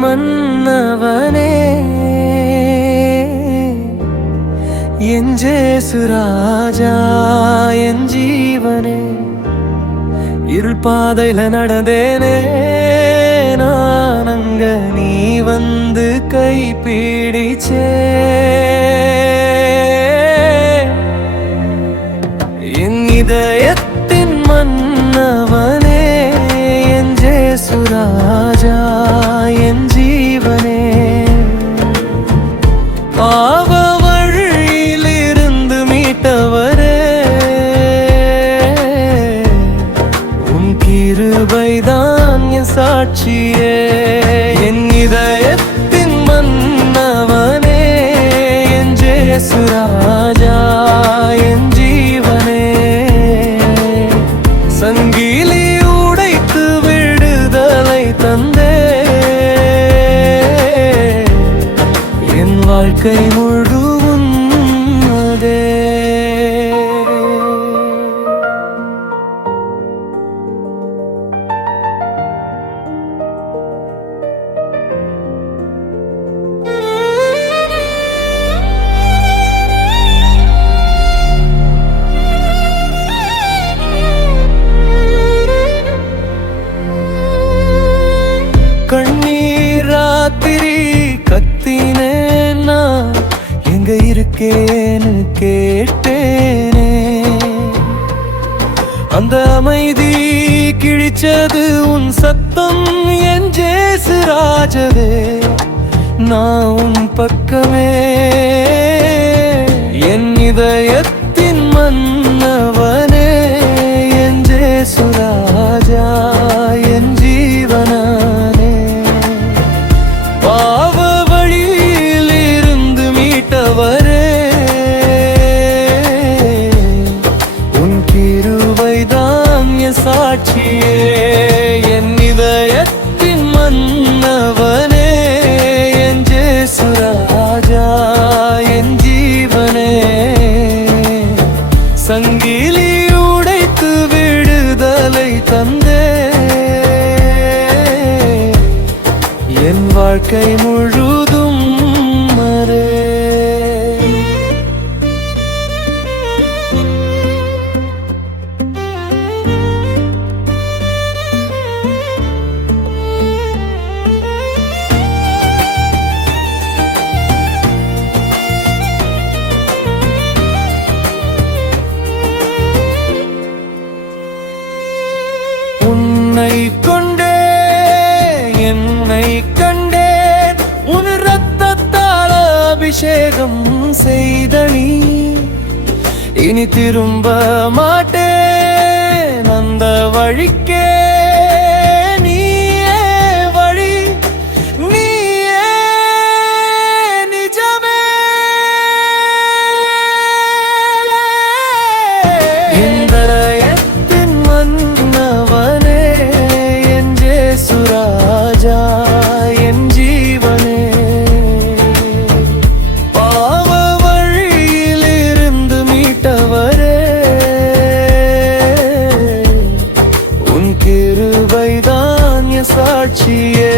மன்னவனே என் ஜேசு ராஜா என் ஜீவனே இருள் பாதையில நடந்தேனே நான் அங்க நீ வந்து கை பிடிச்சே என் இதயத்தின் மன்னவனே என் ஜேசு ராஜா என் ஜீவனே பாவ வழியிலிருந்து மீட்டவரே உன் கிருபைதான் என் சாட்சியே என் இதயத்தின் மன்னவனே என் ஜேசு ராஜா என் ஜீவனே சங்கிலி உடைத்து விடுதலை தந்தே என் வாழ்க்கை முழுவதும் அதே கண்ணீராத்திரி கத்தினேன்னா எங்க இருக்கேன்னு கேட்டேனே அந்த அமைதி கிழிச்சது உன் சத்தம் என் ஜேசு ராஜவே நான் உன் பக்கமே என் இதயத்தின் மன்னவனே என் ஜேசு ராஜா என் ஜீவனா சாட்சியே என் இதயத்தின் மன்னவனே என் ஜேசு ராஜா என் ஜீவனே சங்கிலி உடைத்து விடுதலை தந்தே என் வாழ்க்கை முழுதும் மறே உன்னை கொண்டே என்னை கண்டேன் உன் இரத்தத்தால் அபிஷேகம் செய்தனி இனி திரும்ப மாட்டேன் அந்த வழிக்கே நீயே வழி நீயே நிஜமே இதயத்தின் மன்னவனே என் ஜேசு ராஜா என் ஜீவனே பாவ வழியிலிருந்து மீட்டவரே உன் கிருபைதான் என் சாட்சியே